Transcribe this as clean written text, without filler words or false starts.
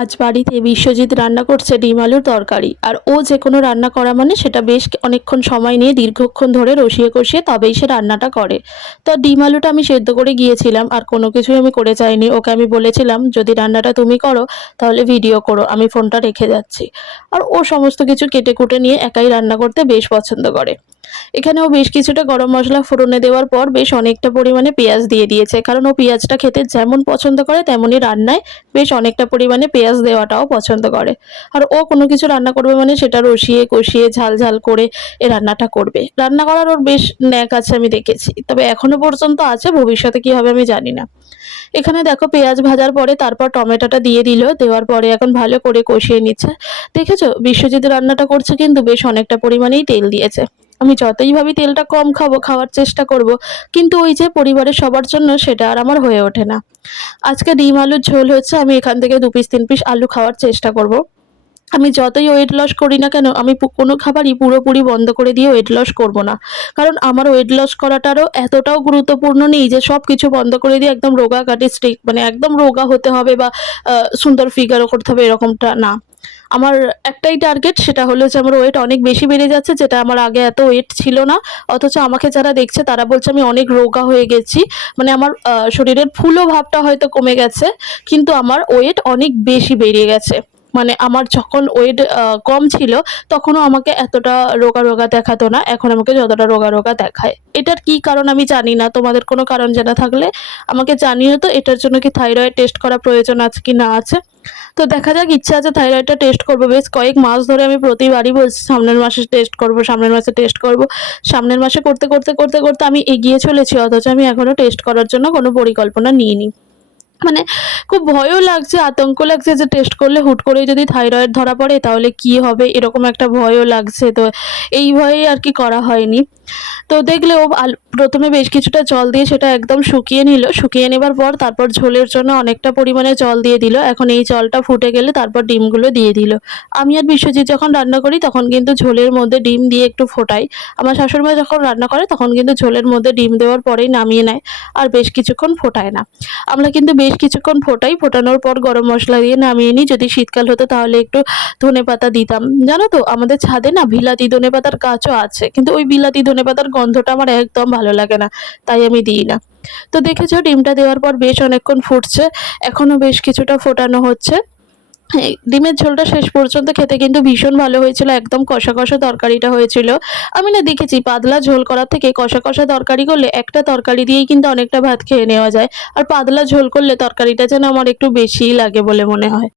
আজ বাড়িতে বিশ্বজিৎ রান্না করছে ডিম আলুর তরকারি। আর ও যে কোনো রান্না করা মানে সেটা বেশ অনেকক্ষণ সময় নিয়ে দীর্ঘক্ষণ ধরে রসিয়ে কষিয়ে তবেই সে রান্নাটা করে। তো ডিম আলুটা আমি সেদ্ধ করে গিয়েছিলাম, আর কোনো কিছুই আমি করে যাইনি। ওকে আমি বলেছিলাম যদি রান্নাটা তুমি করো তাহলে ভিডিও করো, আমি ফোনটা রেখে যাচ্ছি। আর ও সমস্ত কিছু কেটে কুটে নিয়ে একাই রান্না করতে বেশ পছন্দ করে। এখানেও বেশ কিছুটা গরম মশলা ফোড়নে দেওয়ার পর বেশ অনেকটা পরিমাণে পেঁয়াজ দিয়ে দিয়েছে, কারণ ও পেঁয়াজটা খেতে যেমন পছন্দ করে তেমনই রান্নায় বেশ অনেকটা পরিমাণে পেঁয়াজ দেওয়াটাও পছন্দ করে। আর ও কোনো কিছু রান্না করবে মানে সেটা রসিয়ে কষিয়ে ঝাল ঝাল করে এ রান্নাটা করবে। রান্না করার ওর বেশ ন্যাক আছে আমি দেখেছি, তবে এখনো পর্যন্ত আছে, ভবিষ্যতে কি হবে আমি জানি না। এখানে দেখো পেঁয়াজ ভাজার পরে তারপর টমেটোটা দিয়ে দিল, দেওয়ার পরে এখন ভালো করে কষিয়ে নিচ্ছে। দেখেছো বিশ্বজিৎ রান্নাটা করছে কিন্তু বেশ অনেকটা পরিমাণেই তেল দিয়েছে। আমি যতই ভাবি তেলটা কম খাবো, খাওয়ার চেষ্টা করব, কিন্তু ওই যে পরিবারের সবার জন্য সেটা আর আমার হয়ে ওঠে না। আজকে ডিম আলুর ঝোল হচ্ছে, আমি এখান থেকে 2 পিস 3 পিস আলু খাওয়ার চেষ্টা করব। আমি যতই ওয়েট লস করি না কেন, আমি কোনো খাবারই পুরোপুরি বন্ধ করে দিয়ে ওয়েট লস করব না। কারণ আমার ওয়েট লস করাটারও এতটাও গুরুত্বপূর্ণ নেই যে সব কিছু বন্ধ করে দিয়ে একদম রোগা কাটি স্টিক, মানে একদম রোগা হতে হবে বা সুন্দর ফিগারও করতে হবে, এরকমটা না। আমার একটাই টার্গেট, সেটা হলো যে আমার ওয়েট অনেক বেশি বেড়ে যাচ্ছে, যেটা আমার আগে এত ওয়েট ছিল না। অথচ আমাকে যারা দেখছে তারা বলছে আমি অনেক রোগা হয়ে গেছি। মানে আমার শরীরের ফুলো ভাবটা হয়তো কমে গেছে, কিন্তু আমার ওয়েট অনেক বেশি বেড়ে গেছে। মানে আমার যখন ওয়েট কম ছিল তখনও আমাকে এতটা রোগা রোগা দেখাতো না, এখন আমাকে যতটা রোগা রোগা দেখায়। এটার কি কারণ আমি জানি না, তোমাদের কোনো কারণ জানা থাকলে আমাকে জানিও তো। এটার জন্য কি থাইরয়েড টেস্ট করা প্রয়োজন আছে কি না আছে, তো দেখা যাক। ইচ্ছা আছে থাইরয়েডটা টেস্ট করবো, বেশ কয়েক মাস ধরে আমি প্রতিবারই বলছি সামনের মাসে টেস্ট করবো, সামনের মাসে টেস্ট করবো। সামনের মাসে করতে করতে করতে করতে আমি এগিয়ে চলেছি, অথচ আমি এখনো টেস্ট করার জন্য কোনো পরিকল্পনা নিইনি। মানে খুব ভয়ও লাগছে, আতঙ্ক লাগছে যে টেস্ট করলে হুট করেই যদি থাইরয়েড ধরা পড়ে তাহলে কি হবে, এরকম একটা ভয়ও লাগছে। তো এই ভয়েই আর কি করা হয়নি। তো দেখলে ও প্রথমে বেশ কিছুটা জল দিয়ে সেটা একদম শুকিয়ে নিল, শুকিয়ে নেবার পর তারপর ঝোলের জন্য অনেকটা পরিমাণে জল দিয়ে দিল। এখন এই জলটা ফুটে গেলে তারপর ডিমগুলো দিয়ে দিল। আমি আর বিশ্বজিৎ যখন রান্না করি তখন কিন্তু ঝোলের মধ্যে ডিম দিয়ে একটু ফোটাই। আমার শাশুড়িমা যখন রান্না করে তখন কিন্তু ঝোলের মধ্যে ডিম দেওয়ার পরেই নামিয়ে নেয়, আর বেশ কিছুক্ষণ ফোটায় না। আমরা কিন্তু বেশ কিছুক্ষণ ফোটাই, ফোটানোর পর গরম মশলা দিয়ে নামিয়ে নিই। যদি শীতকাল হতো তাহলে একটু ধনেপাতা দিতাম। জানো তো আমাদের ছাদে না বিলাতি ধনেপাতার গাছও আছে, কিন্তু ওই বিলাতি ধনেপাতার গন্ধটা আমার একদম ভালো লাগে না, তাই আমি দিই না। তো দেখেছো ডিমটা দেওয়ার পর বেশ অনেকক্ষণ ফুটছে, এখনো বেশ কিছুটা ফোটানো হচ্ছে। হ্যাঁ, ডিমের ঝোলটা শেষ পর্যন্ত খেতে কিন্তু ভীষণ ভালো হয়েছিল, একদম কষা কষা তরকারিটা হয়েছিল। আমি না দেখেছি পাতলা ঝোল করার থেকে কষা কষা তরকারি করলে একটা তরকারি দিয়েই কিন্তু অনেকটা ভাত খেয়ে নেওয়া যায়, আর পাতলা ঝোল করলে তরকারিটা যেন আমার একটু বেশিই লাগে বলে মনে হয়।